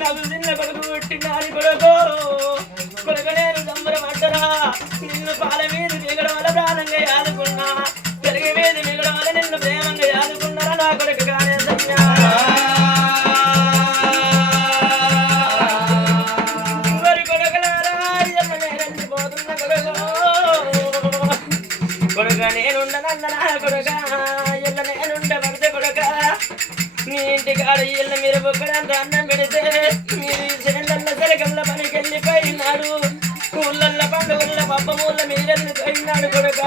నాకు చిన్న కొడుకు పుట్టినాని కొడుకు కొడుకు నేను సంబరపడ్డరా నిన్ను పాల మీద మిగడం వల్ల ప్రాణంగా ఆదుకున్నా పెరిగి మీద మిగడం వల్ల నిన్ను ప్రేమంగా ఆదుకున్నారా నా కొడుకు కానే మరి కొడుకులారా ఎల్ల నేనండి కొడుకు కొడుక నేనుండనన్నా కొడుక ఎల్ల నేనుండ పడితే కొడుక. నీ ఇంటి కాడ ఇళ్ళ మీరు బొక్కడంత అన్నం పెడితే మీరు ఈ చేనులల్ల సెలకల్ల పనికి వెళ్ళిపోయినాడు ఊళ్ళల్ల పండుగల్ల పప్పమూళ్ళ మీరెళ్ళి పోయినాడు కొడుక.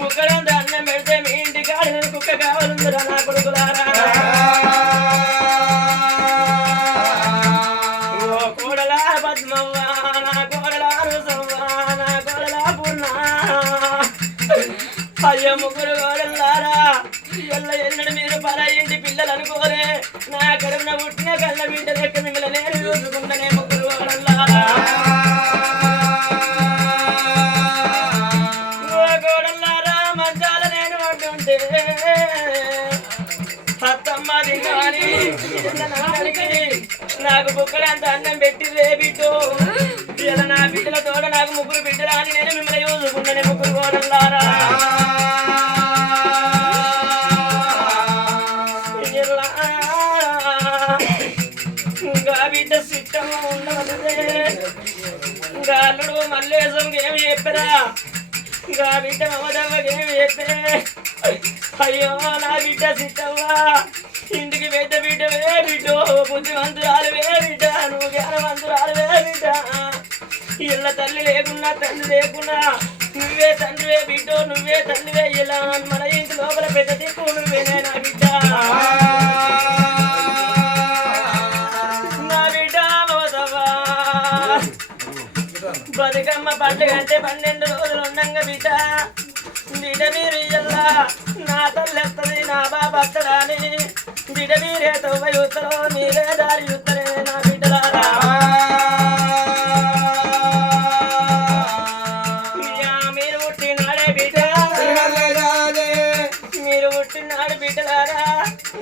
బొక్కడంత అన్నం పెడితే మీ ఇంటి కాడ కుక్క కావాలందురా నా కొడుకులారా. కోడలా పద్మవ్వ నా కోడలా రుసవ్వ నా కోడలా పూర్ణ. అయ్యో ముగ్గురు కోడలారా ఎల్ల పిల్లలు అనుకోరే. నా కడుపున పుట్టిన కళ్ళ బిడ్డ లెక్క మిమ్మల్ని నేను చూసుకుంటానే ముగ్గురు కోడలారా మంచాల నేను అంటుంటే అత్తమ్మ దిగాని నాకు బుక్కడంత అన్నం పెట్టి రేపితో పిల్లల నా బిడ్డల తోడ నాకు ముగ్గురు బిడ్డలు అని నేను మిమ్మల్ని చూసుకున్నాను ముగ్గురు కోడల్లారా. బిడ్డ సిద్ధంగా ఉండవలదే ఇంకా మల్లేశంకి ఏమి చెప్పరా గా బిడ్డ మమదవ్వకి ఏమి చెప్పే? అయ్యో నా బిడ్డ సిద్ధవ్వా. ఇంటికి పెద్ద బిడ్డవే బిడ్డ బుద్ధివంతురాలువే బిడ్డ నువ్వు జ్ఞానవంతురాలువే బిడ్డ. ఇళ్ళ తల్లి లేకున్నా తండ్రి లేకున్నా నువ్వే తండ్రివే బిడ్డ నువ్వే తండ్రివే ఇలా బతుకమ్మ పండుగంటే పన్నెండు రోజులు ఉండంగా బిడ్డ. బిడ్డ మీరు ఇయ్యల్లా నా తల్లి ఎత్తది నా బాబా అత్తడాని మీరే తవ్వ యుత్తరో మీరే దారి యుత్తరే